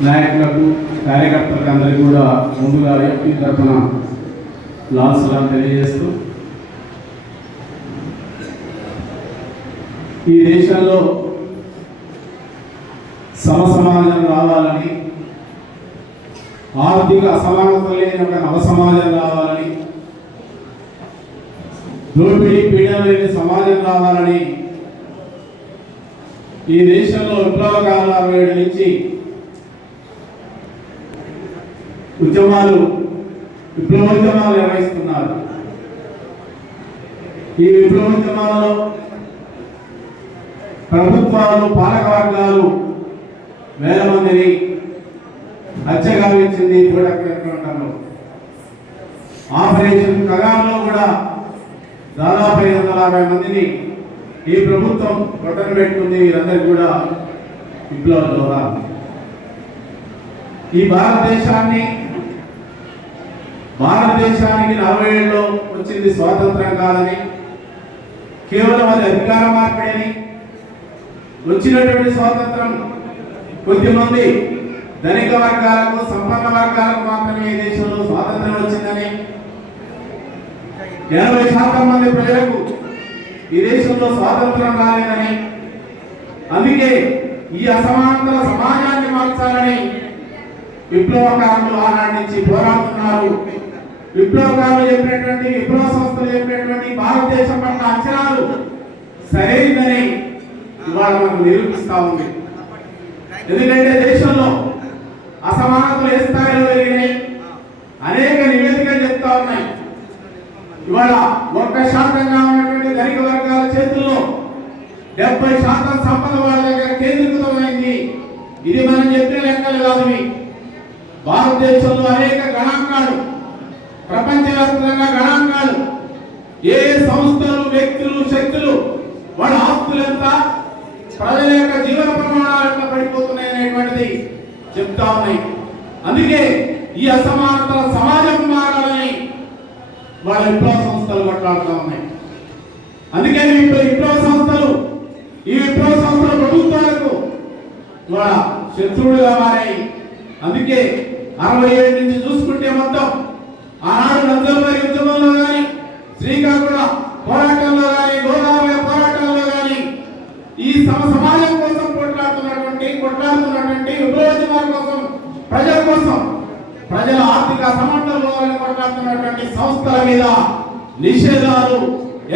నాయకులకు కార్యకర్తలకు అందరికీ కూడా ముందుగా ఎఫ్టీ తరఫున లాల్ సలాం తెలియజేస్తూ ఈ దేశంలో సమసమాజం రావాలని ఆర్థిక అసమానత లేని ఒక నవ సమాజం రావాలని దోపిడీ పీడన లేని సమాజం రావాలని ఈ దేశంలో విప్లవకాల వేడి నుంచి ఉద్యమాలు విప్లవోద్యమాలు నిర్వహిస్తున్నారు. ఈ విప్లవోద్యమాలలో ప్రభుత్వాలు పాలక వర్గాలు వేల మందిని హత్యగావించింది ఆపరేషన్ కగాంలో కూడా దాదాపు ఐదు వందల అరవై మందిని ఈ ప్రభుత్వం పట్టణ పెట్టుకుంది. వీరందరికీ కూడా విప్లవం ద్వారా. ఈ భారతదేశాన్ని భారతదేశానికి నలభై ఏళ్ళలో వచ్చింది స్వాతంత్రం కాదని కేవలం అది అధికార మార్పిడిని వచ్చినటువంటి స్వాతంత్రం కొద్దిమంది ధనిక వర్గాలకు సంపన్న వర్గాలకు మాత్రమే ఈ దేశంలో స్వాతంత్రం వచ్చిందని ఎనభై శాతం మంది ప్రజలకు ఈ దేశంలో స్వాతంత్రం రాలేదని అందుకే ఈ అసమానతల సమాజాన్ని మార్చాలని విప్లవకారులు ఆనాటి నుంచి పోరాడుతున్నారు. విప్లవకారులు చెప్పినటువంటి విప్లవ సంస్థలు చెప్పినటువంటి భారతదేశం పట్ల అంచనాలు సరైనదని ఇవాళ మనకు నిరూపిస్తా ఉంది. ఎందుకంటే దేశంలో అసమానతలు ఏ స్థాయిలో పెరిగినాయి? అనేక నివేదికలు చెప్తా ఉన్నాయి. ఇవాళ ఒక్క శాతంగా ఉన్నటువంటి ధనిక వర్గాల చేతుల్లో డెబ్బై శాతం సంపద వాళ్ళ దగ్గర కేంద్రీకృతమైంది. ఇది మనం చెప్పిన లెక్కలు కాదు భారతదేశంలో అనేక గణాంకాలు ప్రపంచవ్యాప్తంగా గణాంకాలు ఏ ఏ సంస్థలు వ్యక్తులు శక్తులు వాళ్ళ ఆస్తులు ఎంత? ప్రజల యొక్క జీవన ప్రమాణాలు ఎంత పడిపోతున్నాయి అనేటువంటిది చెప్తా ఉన్నాయి. అందుకే ఈ అసమానతల సమాజం మారాలని వాళ్ళ విప్లవ సంస్థలు కొట్లాడుతూ ఉన్నాయి. అందుకే ఇప్పుడు విప్లవ సంస్థలు ఈ విప్లవ సంస్థల ప్రభుత్వాలకు వాళ్ళ శత్రువులుగా మారాయి. అందుకే అరవై ఏడు నుంచి చూసుకుంటే మొత్తం ఆనాడు నద్దలవారి ఉద్యమంలో కానీ శ్రీకాకుళ పోరాటంలో కానీ గోదావరి పోరాటంలో కానీ ఈ సమ సమాజం కోసం కొట్లాడుతున్నటువంటి కొట్లాడుతున్నటువంటి విప్లవోద్యమాల కోసం ప్రజల కోసం ప్రజల ఆర్థిక సమర్థంలో కొట్లాడుతున్నటువంటి సంస్థల మీద నిషేధాలు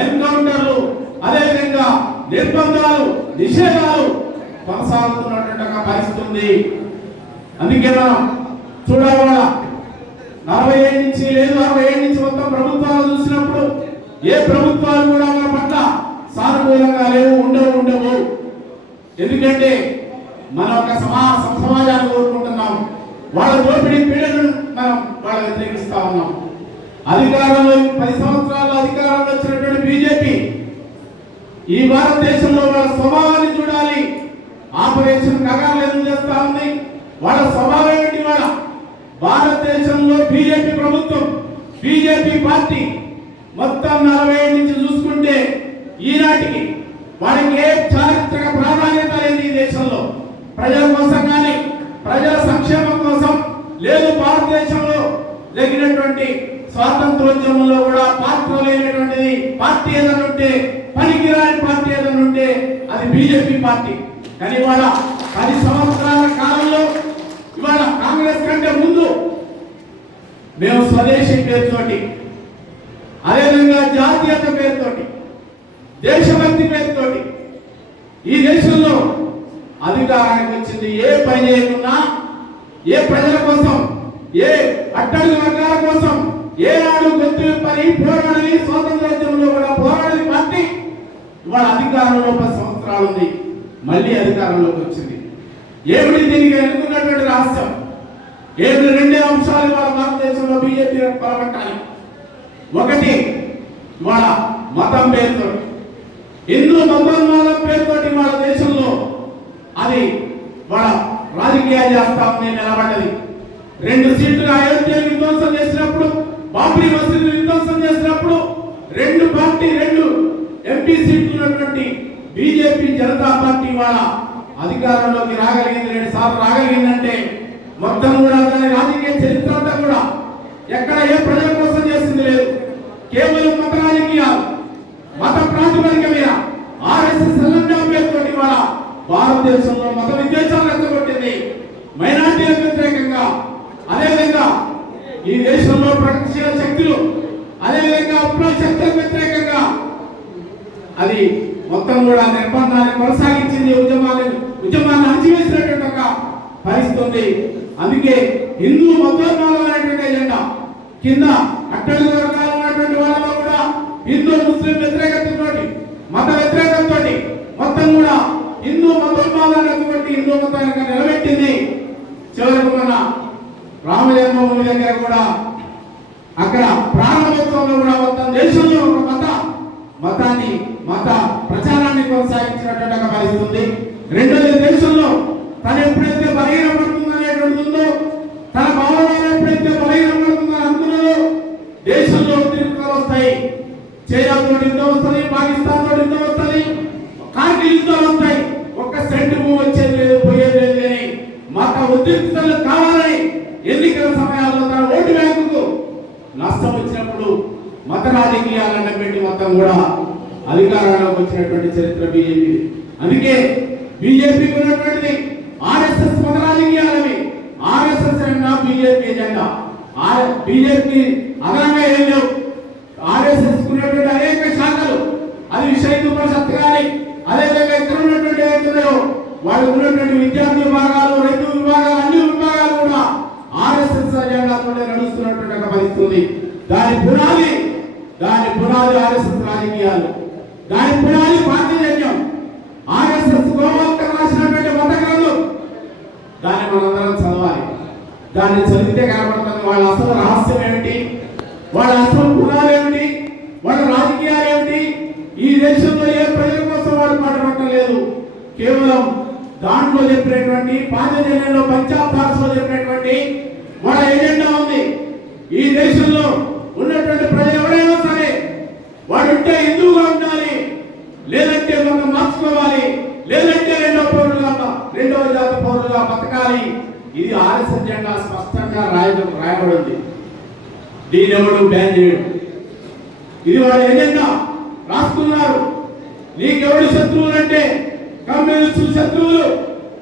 ఎన్కౌంటర్లు అదేవిధంగా నిర్బంధాలు నిషేధాలు కొనసాగుతున్నటువంటి పరిస్థితి ఉంది. అందుకే మనం చూడాలి నలభై ఏడు నుంచి లేదు అరవై ఏడు నుంచి మొత్తం ప్రభుత్వాలు చూసినప్పుడు ఏ ప్రభుత్వాలు కూడా మన పట్ల సానుకూలంగా లేవు ఉండవు ఉండవు. ఎందుకంటే మన ఒక సమా సమాజాన్ని కోరుకుంటున్నాం. వాళ్ళ దోపిడీ పీడను మనం వాళ్ళ వ్యతిరేకిస్తా ఉన్నాం. అధికారంలో పది సంవత్సరాలు అధికారంలో వచ్చినటువంటి బీజేపీ ఈ భారతదేశంలో వాళ్ళ స్వభావాన్ని చూడాలి. ఆపరేషన్ కగాలు ఎందుకు చేస్తా ఉంది? వాళ్ళ స్వభావం ఏంటి? భారతదేశంలో బీజేపీ ప్రభుత్వం బీజేపీ పార్టీ మొత్తం నలభై నుంచి చూసుకుంటే ఈనాటికి వారికి ఏ చారిత్రక ప్రాధాన్యత లేదు ఈ దేశంలో. ప్రజల కోసం కానీ ప్రజల సంక్షేమం కోసం లేదు భారతదేశంలో జరిగినటువంటి స్వాతంత్రోద్యమంలో కూడా పాత్ర లేనటువంటిది పార్టీ ఏదైనా ఉంటే పనికిరాని పార్టీ ఏదైనా ఉంటే అది బీజేపీ పార్టీ. కానీ ఇవాళ పది సంవత్సరాల కాలంలో ఇవాళ కాంగ్రెస్ కంటే ముందు మేము స్వదేశీ పేరుతోటి అదేవిధంగా జాతీయత పేరుతోటి దేశభక్తి పేరుతోటి ఈ దేశంలో అధికారానికి వచ్చింది ఏ పని చేయకున్నా ఏ ప్రజల కోసం ఏ అట్టడుగు వర్గాల కోసం ఏ నాడు గొంతు పని పోరాడని స్వాతంత్రోద్యమంలో కూడా పోరాడని పార్టీ ఇవాళ అధికారంలో పది సంవత్సరాలు ఉంది. మళ్ళీ అధికారంలోకి వచ్చింది. ఏమిటి దీనికి ఎన్నుకున్నటువంటి రహస్యం? ఏమిటి రెండే అంశాలు వాళ్ళ భారతదేశంలో బీజేపీ పరపట్టాలి ఒకటి వాళ్ళ మతం పేరుతో హిందూ మతోన్మాదం పేరుతోటి వాళ్ళ దేశంలో అది వాళ్ళ రాజకీయాలు చేస్తా ఉంది నిలబడ్డది. రెండు సీట్లు అయోధ్య విధ్వంసం చేసినప్పుడు బాబ్రీ మసీదు విధ్వంసం చేసినప్పుడు రెండు పార్టీ రెండు ఎంపీ సీట్లు ఉన్నటువంటి బీజేపీ జనతా పార్టీ వాళ్ళ అధికారంలోకి రాగలిగింది రెండు సార్లు రాగలిగిందంటే మొత్తం కూడా దాని రాజకీయ చరిత్ర అంతా కూడా ఎక్కడ ఏ ప్రజల కోసం చేసింది లేదు. కేవలం మత రాజకీయాలు మత ప్రాతిపదిక మీద ఆర్ఎస్ఎస్ పేరుతోటి ఇవాళ భారతదేశంలో మత విద్వేషాలు రెచ్చగొట్టింది. మైనార్టీలకు వ్యతిరేకంగా అదేవిధంగా ఈ దేశంలో ప్రగతిశీల శక్తులు అదేవిధంగా అప్రో శక్తులకు వ్యతిరేకంగా అది మొత్తం కూడా నిర్బంధాన్ని కొనసాగించింది ఉద్యమాలను ఉద్యమాన్ని అణచివేసినటువంటి ఒక పరిస్థితి ఉంది అందుకే హిందూ మతోన్మాదం అనేటువంటి ఎజెండా. కింద అట్టడుగు వర్గాలు ఉన్నటువంటి వాళ్ళలో కూడా హిందూ ముస్లిం వ్యతిరేకతతో మత వ్యతిరేకతతో మొత్తం కూడా హిందూ మతోన్మాదాన్ని ఎత్తుకొట్టి హిందూ మతానికి నిలబెట్టింది. చివరికి మన రామ జన్మభూమి దగ్గర కూడా అక్కడ ప్రారంభోత్సవంలో కూడా మొత్తం దేశంలో ఒక మత మతాన్ని మత ప్రచారాన్ని కొనసాగించినటువంటి ఒక పరిస్థితి ఉంది. రెండోది దేశంలో తను ఎప్పుడైతే బలహీనపడుతుందనేటువంటి ఉందో తన భావన ఎప్పుడైతే బలహీనపడుతుందని అనుకున్నదో దేశంలో తిరుగుతూ వస్తాయి. చైనా తోటి యుద్ధం వస్తుంది పాకిస్తాన్ తోటి యుద్ధం వస్తుంది కార్గిల్ యుద్ధం వస్తాయి. ఒక్క సెంటు భూమి వచ్చేది లేదు పోయేది లేదు అని మత ఉద్రిక్తతలు కావాలని ఎన్నికల సమయాల్లో తన ఓటు బ్యాంకుకు నష్టం వచ్చినప్పుడు మత రాజకీయాలను పెట్టి మొత్తం కూడా అధికారంలోకి వచ్చినటువంటి చరిత్ర బీజేపీ అందుకే బీజేపీకి ఉన్నటువంటిది. ఆర్ఎస్ఎస్ మత రాజకీయాలవి ఆర్ఎస్ఎస్ అన్నా బీజేపీ ఎజెండా. బీజేపీ అదనంగా ఏం లేవు ఆర్ఎస్ఎస్ ఉన్నటువంటి అనేక శాఖలు అది విషయ పరిషత్ కానీ అదేవిధంగా ఇక్కడ ఉన్నటువంటి ఏవైతున్నాయో వాళ్ళు ఉన్నటువంటి విద్యార్థి విభాగాలు రైతు విభాగాలు అన్ని విభాగాలు కూడా ఆర్ఎస్ఎస్ అజెండాతో నడుస్తున్నటువంటి ఒక పరిస్థితి ఉంది దాని పునాది దాని పునాది ఆర్ఎస్ఎస్ రాజకీయాలు దాని పునాది పార్టీజన్యం ఆర్ఎస్ఎస్ గోవాల్కర్ రాసినటువంటి మత గ్రంథం దాన్ని మనందరం చదవాలి దాన్ని చదివితే కనబడుతుంది వాళ్ళ అసలు రహస్యం ఏమిటి? వాళ్ళ అసలు పునాలు ఏమిటి? వాళ్ళ రాజకీయాలు ఏమిటి? ఈ దేశంలో ఏ ప్రజల కోసం వాళ్ళు మాట్లాడటం లేదు. కేవలం దాంట్లో చెప్పినటువంటి పాంచజన్యంలో పంచాబ్ భాషలో చెప్పినటువంటి వాళ్ళ ఎజెండా ఉంది. ఈ దేశంలో ఉన్నటువంటి ప్రజలు ఎవరైనా సరే వాడు ఉంటే హిందువుగా ఉండాలి. లేదంటే మనం మార్చుకోవాలి. లేదంటే రెండో పౌరులుగా రెండవ జాతి పౌరులుగా బతకాలి. ఇది ఆలస్య జెండా స్పష్టంగా రాయడం రాయబడింది. దీని ఎవడు బ్యాన్ చేయడు ఇది వాళ్ళ ఎజెండా రాసుకున్నారు. నీకెవడు శత్రువులు అంటే కమ్యూనిస్టులు శత్రువులు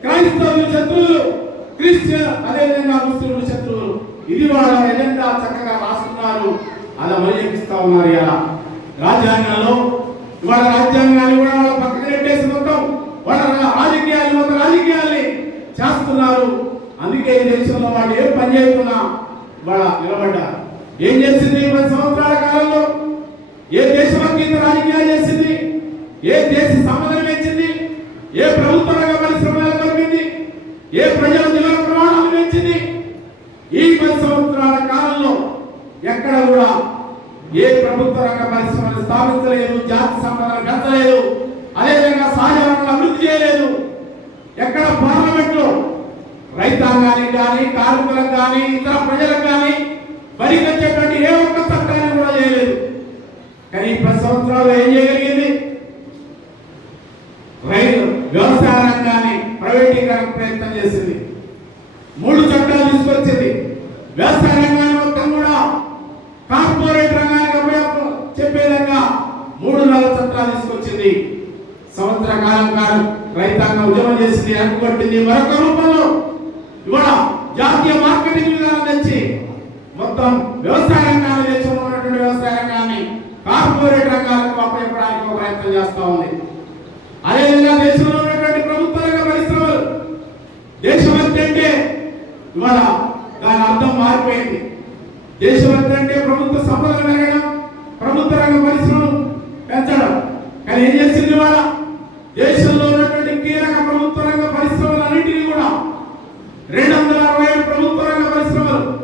క్రైస్తవులు శత్రువులు క్రిస్టియన్ అదేవిధంగా ముస్లింలు శత్రువులు. ఇది వాళ్ళ ఎజెండా చక్కగా రాసుకున్నారు. అలా మరి ఉన్నారు ఇలా. రాజ్యాంగంలో వాళ్ళ రాజ్యాంగాన్ని కూడా వాళ్ళ పక్కన పెట్టేసి మొత్తం వాళ్ళ రా- రాజకీయాలు మొత్తం రాజకీయాల్ని చేస్తున్నారు. అందుకే ఈ దేశంలో వాళ్ళు ఏం పని చేయకుండా వాళ్ళ నిలబడ్డారు. ఏం చేసింది? పది సంవత్సరాల కాలంలో ఏ దేశంలోకి రాజకీయాలు చేసింది? ఏ దేశ సంబంధం పెంచింది? ఏ ప్రభుత్వ రంగ పరిశ్రమలు కలిపింది ఏ ప్రజల జీవన ప్రమాణాలు పెంచింది? ఈ పది సంవత్సరాల కాలంలో ఎక్కడ కూడా ఏ ప్రభుత్వ రంగ పరిశ్రమలు స్థాపించలేదు జాతి సంబంధాలు పెంచలేదు అదేవిధంగా సహజ వనరులు అభివృద్ధి చేయలేదు. ఎక్కడ పార్లమెంట్లో రైతాంగానికి కానీ కార్మికులకు కానీ ఇతర ప్రజలకు కానీ బలికొచ్చేటువంటి ఏ ఒక్క చట్టాన్ని కూడా చేయలేదు. కానీ పది సంవత్సరాలు ఏం చేయగలిగింది? రైతు వ్యవసాయ రంగాన్ని ప్రైవేటీకరణ ప్రయత్నం చేసింది. మూడు చట్టాలు తీసుకొచ్చింది. వ్యవసాయ రంగాన్ని మొత్తం కూడా కార్పొరేట్ రంగానికి చెప్పే విధంగా మూడు నెలల చట్టాలు తీసుకొచ్చింది. సంవత్సర కాలం కాదు రైతాంగం ఉద్యమం చేసింది అనుకుంటుంది మరొక రూపంలో ఇవాళ జాతీయ మార్కెటింగ్ విధానం తెచ్చి మొత్తం వ్యవసాయ రంగాన్ని దేశంలో ఉన్నటువంటి వ్యవసాయ రంగాన్ని కార్పొరేట్ రంగాలకు అప్పచెప్పడానికి ఒక ప్రయత్నం చేస్తా ఉంది. అదేవిధంగా దేశంలో ఉన్నటువంటి ప్రభుత్వ రంగ పరిశ్రమలు దేశభక్తి అంటే ఇవాళ దాని అర్థం మారిపోయింది. దేశభక్తి అంటే ప్రభుత్వ సంపదలు పెరగడం ప్రభుత్వ రంగ పరిశ్రమలు పెంచడం. కానీ ఏం చేసింది ఇవాళ? దేశంలో ఉన్నటువంటి కీలక ప్రభుత్వ రంగ పరిశ్రమలన్నింటినీ కూడా రెండు వందల అరవై ఏడు ప్రభుత్వ రంగ పరిశ్రమలు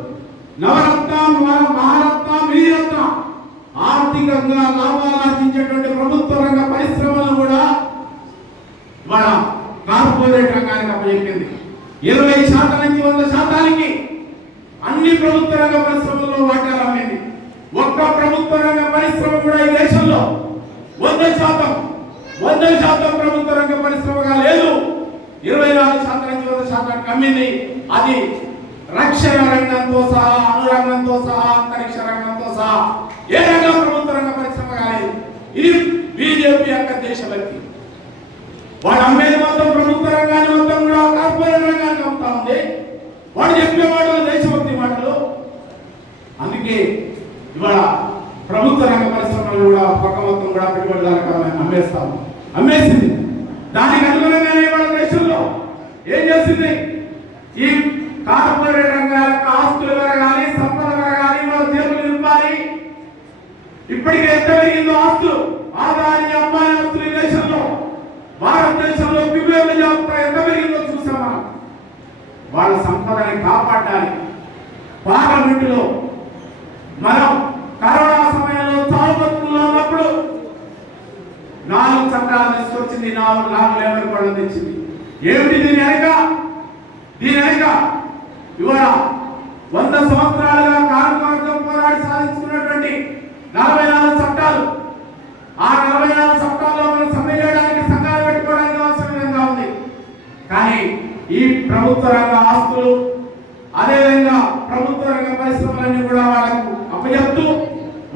నవరత్న మహా- మహారత్న మినిరత్న ఆర్థికంగా లాభాలు ఆర్జించేటువంటి ప్రభుత్వ రంగ పరిశ్రమలు కూడా మన కార్పొరేట్ రంగానికి అప్పచెప్పింది. ఇరవై శాతం నుంచి వంద శాతానికి అన్ని ప్రభుత్వ రంగ పరిశ్రమల్లో వాటాలు అమ్మింది. ఒక్క ప్రభుత్వ రంగ పరిశ్రమ కూడా ఈ దేశంలో వంద శాతం వంద శాతం ప్రభుత్వ రంగ పరిశ్రమగా లేదు. ఇరవై నాలుగు శాతం నుంచి వంద శాతానికి అమ్మింది. అది రక్షణ రంగంతో సహా అనురంగంతో సహా అంతరిక్ష రంగంతో సహా ఏ రంగం ప్రభుత్వ రంగ పరిశ్రమ కాలేదు ఇది బీజేపీ యొక్క దేశభక్తి. వాడు అమ్మేది మాత్రం ప్రభుత్వ రంగాన్ని మొత్తం కూడా కార్పొరేట్ రంగాన్ని అమ్ముతా ఉంది. వాడు చెప్పే మాటలు దేశభక్తి మాటలు. అందుకే ఇవాళ ప్రభుత్వ రంగ పరిశ్రమలు కూడా పక్క మొత్తం కూడా పెట్టుబడిదారులకు అమ్మేస్తాము అమ్మేసింది దానికి అనుగుణంగానే ఇవాళ దేశంలో ఏం చేసింది? ఈ కార్పొరేట్ రంగాల ఆస్తులు కానీ పెరగాలి ఇప్పటికే ఎంత పెరిగిందో ఆస్తులు ఆదాయ అమ్మాయి ఆస్తులు ఈ దేశంలో. భారతదేశంలో పిల్లల జాబితా ఎంత పెరిగిందో చూసామా వాళ్ళ సంపదని కాపాడడానికి పార్లమెంటులో మనం కరోనా సమయంలో చావు ఉన్నప్పుడు నాలుగు చట్టాలు తీసుకొచ్చింది నాలుగు నాలుగు లేబర్ కోడ్లు తెచ్చింది. ఏమిటి దీని వెనక? దీని వెనక ఇవాళ వంద సంవత్సరాలుగా కార్మికవర్గం పోరాడి సాధించుకున్నటువంటి నలభై నాలుగు చట్టాలు. ఆ నలభై నాలుగు చట్టాల్లో మనం సమ్మె చేయడానికి సంఘాలు పెట్టుకోవడానికి అవసరం ఉంది. కానీ ఈ ప్రభుత్వ రంగ ఆస్తులు అదేవిధంగా ప్రభుత్వ రంగ పరిశ్రమలన్నీ కూడా వాళ్ళకు అప్పచెప్తూ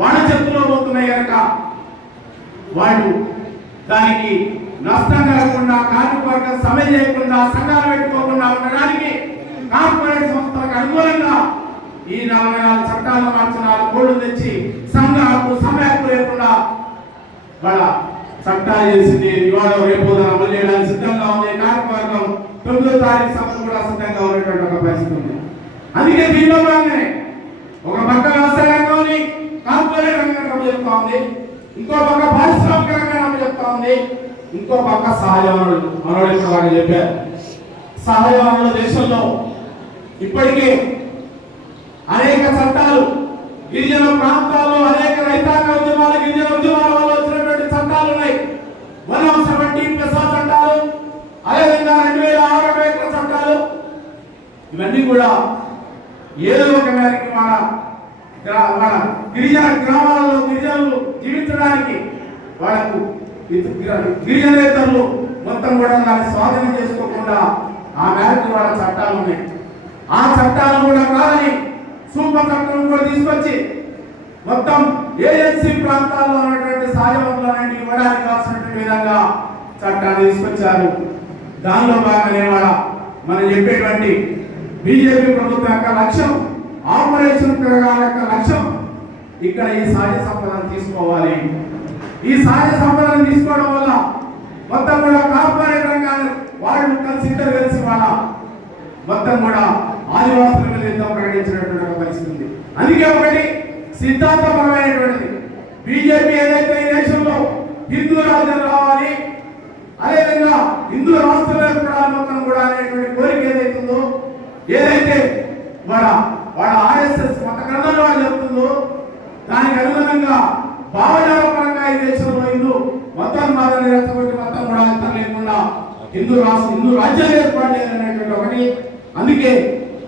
వాళ్ళ చేతిలో పోతున్నాయి కనుక వాళ్ళు దానికి నష్టం కలగకుండా కార్మికవర్గం సమ్మె చేయకుండా సంఘాలు పెట్టుకోకుండా ఉండడానికి కార్పొరేట్ సంస్థలకు అనుకూలంగా ఈ నలభై నాలుగు చట్టాలు మార్చి నాలుగు కోళ్ళు తెచ్చి సంఘాలకు సమ్మె హక్కు లేకుండా వాళ్ళ చట్టాలు చేసింది. ఇవాళ రేపు అమలు చేయడానికి సిద్ధంగా ఉంది. కార్యవర్గం తొమ్మిదో తారీఖు సభలు కూడా సిద్ధంగా ఉన్నటువంటి ఒక పరిస్థితి ఉంది. అందుకే దీనిలో భాగంగానే ఒక పక్క వ్యవసాయ రంగంని కార్పొరేట్ రంగం చెప్తా ఉంది. ఇంకో పక్క పారిశ్రామిక రంగం చెప్తా ఉంది. ఇంకో పక్క సహజ వనరులు. మనోడు చెప్పారు? సహజ వనరుల దేశంలో ఇప్పటికే అనేక చట్టాలు గిరిజన ప్రాంతాల్లో అనేక రైతాంగ ఉద్యమాలు గిరిజన ఉద్యమాల వల్ల వచ్చినటువంటి చట్టాలు ఉన్నాయి. వన్ ఆఫ్ సెవెంటీన్ ప్లస్ చట్టాలు అదేవిధంగా రెండు వేల ఆరు వేల చట్టాలు. ఇవన్నీ కూడా ఏదో ఒక మేరకు మన గ్రా- మన గిరిజన గ్రామాలలో గిరిజనులు జీవించడానికి వాళ్ళకు గిరిజనేతరులు మొత్తం కూడా దాన్ని స్వాధీనం చేసుకోకుండా ఆ మేరకు వాళ్ళ చట్టాలు ఉన్నాయి. ఆ చట్టాలు కూడా కాదని సూపర్ కూడా తీసుకొచ్చి మొత్తం ఏఎన్సీ ప్రాంతాల్లో ఉన్నటువంటి సహజ ఇవ్వడానికి కావాల్సినటువంటి విధంగా చట్టాన్ని తీసుకొచ్చారు. దానిలో భాగంగానే వాళ్ళ మనం చెప్పేటువంటి బీజేపీ ప్రభుత్వం యొక్క లక్ష్యం ఆపరేషన్ తిరగాల యొక్క లక్ష్యం ఇక్కడ ఈ సహజ సంపదను తీసుకోవాలి. ఈ సహజ సంపదను తీసుకోవడం వల్ల మొత్తం కూడా కార్పొరేట్ రంగాన్ని వాళ్ళు కలిసి ఇద్దరు కలిసి వాళ్ళ మొత్తం కూడా ఆదివాసుల మీద యుద్ధం ప్రకటించినటువంటి ఒక పరిస్థితి ఉంది. అందుకే ఒకటి సిద్ధాంతపరమైనటువంటిది. బీజేపీ ఏదైతే ఈ దేశంలో హిందూ రాజ్యం రావాలి అదేవిధంగా హిందూ రాష్ట్రం ఏర్పడాలి కూడా అనేటువంటి కోరిక ఏదైతుందో ఏదైతే వాళ్ళ వాళ్ళ ఆర్ఎస్ఎస్ మత గ్రంథంలో వాళ్ళు చెప్తుందో దానికి అనుగుణంగా భావజాల పరంగా ఈ దేశంలో హిందూ మొత్తం మాదని రెచ్చగొట్టి మొత్తం కూడా అంతం లేకుండా హిందూ రాష్ట్ర హిందూ రాజ్యాలు ఏర్పాటు చేయాలనేటువంటి ఒకటి. అందుకే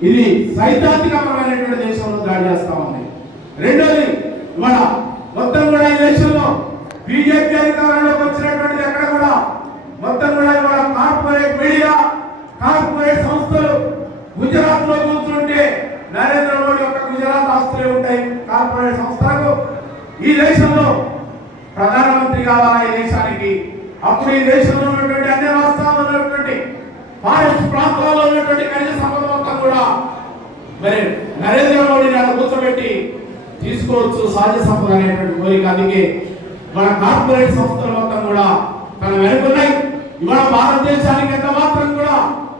ఇది సైద్ధాంతికపరమైనటువంటి దేశంలో దాడి చేస్తారు ఉంది రెండోది ఇవాళ మొత్తం కూడా ఈ దేశంలో బీజేపీ అధికారంలోకి వచ్చినటువంటిది ఎక్కడ కూడా మొత్తం కూడా ఇవాళ కార్పొరేట్ మీడియా కార్పొరేట్ సంస్థలు గుజరాత్లో కూర్చుంటే నరేంద్ర మోడీ యొక్క గుజరాత్ ఆస్తులే ఉంటాయి కార్పొరేట్ సంస్థలకు ఈ దేశంలో ప్రధానమంత్రి కావాలా ఈ దేశానికి అప్పుడు ఈ దేశంలో ఉన్నటువంటి అన్ని రాష్ట్రాల్లో ఉన్నటువంటి ఫారెస్ట్ ప్రాంతాల్లో ఉన్నటువంటి ఖనిజ సంపద మొత్తం కూడా మరి నరేంద్ర మోడీని అక్కడ కూర్చోబెట్టి తీసుకోవచ్చు సహజ సంపద అనేటువంటి కోరిక అందుకే మన కార్పొరేట్ సంస్థల మొత్తం కూడా తన వెనుకున్నాయి ఇవాళ భారతదేశానికి ఎంత మాత్రం కూడా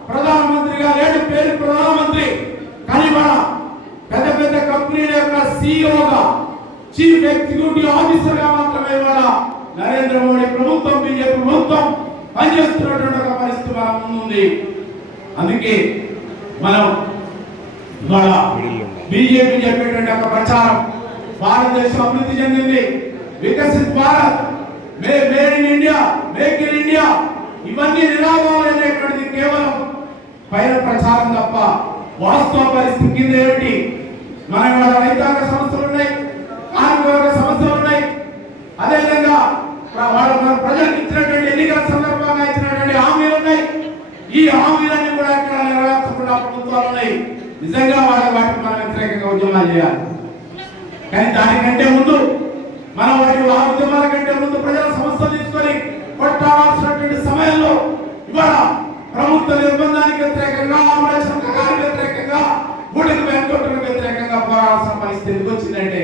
ప్రధానమంత్రిగా లేడు పేరు ప్రధానమంత్రి. కానీ మన పెద్ద పెద్ద కంపెనీల యొక్క సీఈఓగా చీఫ్ ఎగ్జిక్యూటివ్ ఆఫీసర్గా మాత్రమే ఇవాళ నరేంద్ర మోడీ ప్రభుత్వం బీజేపీ ప్రభుత్వం పనిచేస్తున్నటువంటి ఒక పరిస్థితి మన ముందుంది అందుకే మనం ఇవాళ బీజేపీ చెప్పేటువంటి ఒక ప్రచారం భారతదేశం అభివృద్ధి చెందింది. Viksit Bharat. Made in India make in India. ఇవన్నీ నినాదాలు అనేటువంటిది కేవలం పైన ప్రచారం తప్ప వాస్తవ పరిస్థితి కింద ఏమిటి? మన ఇవాళ రైతాంగ సమస్యలు ఉన్నాయి కార్మిక సంస్థలు ఉన్నాయి. అదేవిధంగా ప్ర- వాళ్ళ మన ప్రజలకు ఇచ్చినటువంటి ఎన్నికల సందర్భంగా ఇచ్చినటువంటి హామీలు ఉన్నాయి. ఈ హామీలన్నీ కూడా ఇక్కడ నెరవేర్చకుండా ప్రభుత్వాలు ఉన్నాయి. నిజంగా వాళ్ళ వాటికి మనం వ్యతిరేకంగా ఉద్యమాలు చేయాలి. కానీ దానికంటే ముందు మనం వాటి ఉద్యమాల కంటే ముందు ప్రజల సమస్యలు తీసుకొని కొట్టాల్సినటువంటి సమయంలో ఇవాళ ప్రభుత్వ నిర్బంధానికి వ్యతిరేకంగా ఆమరణ వ్యతిరేకంగా గుడికి వెంకటకు వ్యతిరేకంగా పోరాడాల్సిన పరిస్థితి ఎందుకు వచ్చిందంటే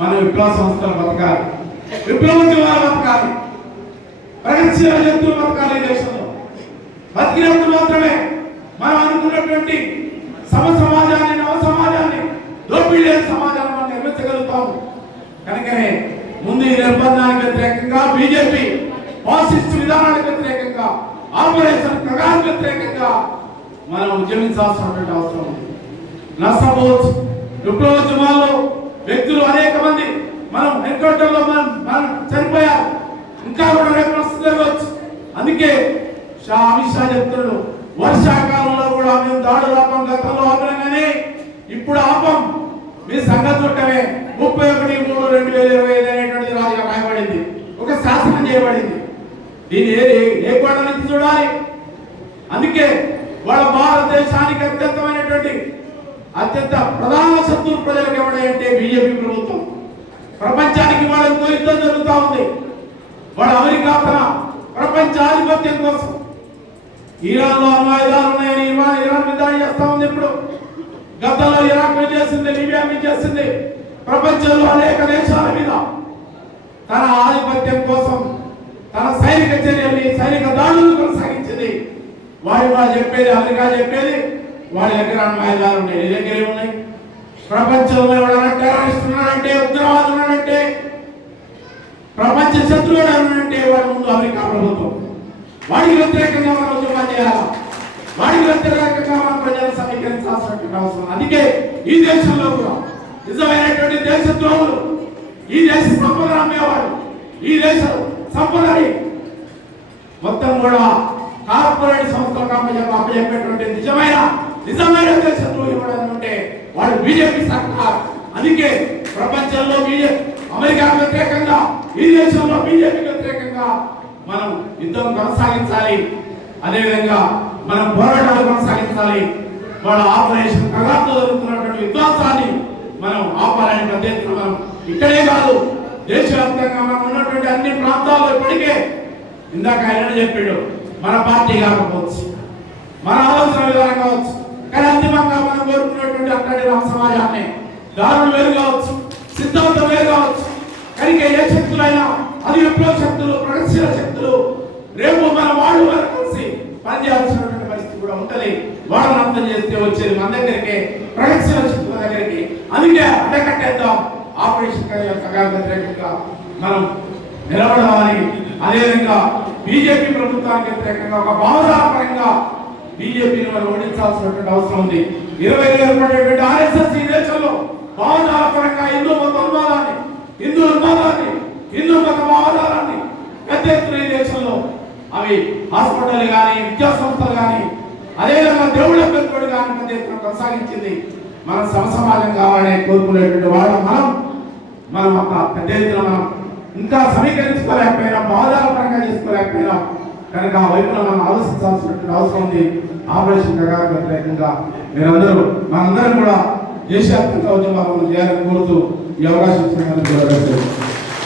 మన విప్లవ సంస్థలు బతకాలి. విప్లవ ఉద్యమాలు బతకాలి. ప్రగతిశీల జంతువులు బతకాలి దేశంలో. బతికినప్పుడు మాత్రమే మనం అనుకున్నటువంటి సమ సమాజాన్ని నవ సమాజాన్ని దోపిడీ సమాజాన్ని మనం నిర్మించగలుగుతాము. కనుకనే నిర్బంధానికి వ్యతిరేకంగా బీజేపీ ఫాసిస్ట్ విధానానికి వ్యతిరేకంగా ఆపరేషన్ కగానికి వ్యతిరేకంగా మనం ఉద్యమించాల్సినటువంటి అవసరం ఉంది. నష్టపోవచ్చు విప్లవోద్యమాల్లో వ్యక్తులు అనేక మంది మనం ఎన్కౌంటర్లో మనం మనం చనిపోయారు. ఇంకా కూడా రేపు నష్టం అందుకే షా అమిత్ షా చెప్తున్నాడు వర్షాకాలంలో కూడా మేము దాడులు ఆపం గతంలో ఆపినాం కానీ ఇప్పుడు ఆపం. మీ సంగతి చూడటమే. ముప్పై ఒకటి మూడు రెండు వేల ఇరవై ఐదు అనేటువంటిది రాజుగా రాయబడింది ఒక శాసనం చేయబడింది. దీన్ని ఏ ఏ- ఏ నుంచి చూడాలి? అందుకే వాళ్ళ భారతదేశానికి అత్యంతమైనటువంటి అత్యంత ప్రధాన శత్రు ప్రజలకు ఎవడంటే బీజేపీ ప్రభుత్వం. ప్రపంచానికి వాళ్ళతో యుద్ధం జరుగుతూ ఉంది. వాళ్ళ అమెరికా తన ప్రపంచ ఆధిపత్యం కోసం. ఇరాన్లో అణ్వాయుధాలు ఉన్నాయని ఇరాన్ ఇరాన్ మీద దాడి చేస్తా ఉంది ఇప్పుడు. గతంలో ఇరాక్ మీద చేసింది లిబియా మీద చేసింది ప్రపంచంలో అనేక దేశాల మీద తన ఆధిపత్యం కోసం తన సైనిక చర్యల్ని సైనిక దాడులు కొనసాగించింది. వారి వాళ్ళు చెప్పేది అమెరికా చెప్పేది వాడి దగ్గర అణ్వాయుధాలు ఉన్నాయి నీ దగ్గర ఏమున్నాయి? ప్రపంచంలో ఎవడన్నా టెర్రరిస్ట్ ఉన్నాడంటే ఉగ్రవాదులు ఉన్నాడంటే ప్రపంచ శత్రువుడు ఉన్నాడంటే వాడి ముందు అమెరికా ప్రభుత్వం. వాడికి వ్యతిరేకంగా మనం ఉద్యమం చేయాలా? వాడికి వ్యతిరేకంగా మనం ప్రజలు సమీకరించాల్సినటువంటి అవసరం అందుకే ఈ దేశంలో కూడా నిజమైనటువంటి దేశద్రోహులు ఈ దేశ సంపద అమ్మేవాడు ఈ దేశ సంపదని. మొత్తం కూడా కార్పొరేట్ సంస్థలకు అప్పచెప్ప అప్పచెప్పేటువంటి నిజమైన నిజమైన దేశద్రోహి కూడా ఉంటే వాడు బీజేపీ సర్కార్. అందుకే ప్రపంచంలో బీజేపీ అమెరికా వ్యతిరేకంగా ఈ దేశంలో బీజేపీ వ్యతిరేకంగా మనం యుద్ధం కొనసాగించాలి. అదేవిధంగా మనం పోరాటాలు కొనసాగించాలి. వాళ్ళ ఆపరేషన్ కగాతో జరుగుతున్నటువంటి విధ్వంసాన్ని మనం ఆపాలని పెద్ద మనం ఇక్కడే కాదు దేశవ్యాప్తంగా మనం ఉన్నటువంటి అన్ని ప్రాంతాల్లో ఇప్పటికే ఇందాక ఆయన చెప్పాడు మన పార్టీ కాకపోవచ్చు మన ఆలోచన విధానం కావచ్చు కానీ అంతిమంగా మనం కోరుకున్నటువంటి అక్కడి రామ సమాజాన్ని దారులు వేరు కావచ్చు సిద్ధాంతం వేరు కావచ్చు కనుక ఏ శక్తులైనా అది విప్లవ శక్తులు ప్రగతిశీల శక్తులు రేపు మన వాళ్ళు మనం కలిసి పనిచేయాల్సినటువంటి కూడా ఉంటది వాళ్ళని అర్థం చేస్తే వచ్చేది మన దగ్గరికి ప్రగతిశీల శక్తుల దగ్గరికి. అందుకే అడ్డకట్టేద్దాం ఆపరేషన్ వ్యతిరేకంగా మనం నిలబడాలని అదేవిధంగా బీజేపీ ప్రభుత్వానికి వ్యతిరేకంగా ఒక భావనాపరంగా బీజేపీని మనం ఓడించాల్సినటువంటి అవసరం ఉంది. ఇరవై ఏర్పడేటువంటి ఆర్ఎస్ఎస్ ఈ దేశంలో భావనాపరంగా హిందూ మత ఉన్మాదాన్ని హిందూ ఉన్మాదాన్ని హిందూ మత ఆధారాన్ని పెద్ద ఎత్తున ఈ దేశంలో అవి హాస్పిటల్ కానీ విద్యా సంస్థలు కానీ అదేవిధంగా దేవుడు పెట్టుబడి కానీ పెద్ద కొనసాగించింది. మనం సమసమాజం కావాలని కోరుకునేటువంటి వాళ్ళ మనం. మనం ఒక పెద్ద ఎత్తున మనం ఇంకా సమీకరించుకోలేకపోయినా భావాల చేసుకోలేకపోయినా కనుక ఆ వైపున మనం ఆలోచించాల్సినటువంటి అవసరం ఉంది. ఆపరేషన్ ప్రకారం వ్యతిరేకంగా మీరందరూ మనందరం కూడా దేశవ్యాప్తంగా ఉద్యమాలను చేయాలని కోరుతూ ఈ అవకాశం ఇచ్చిన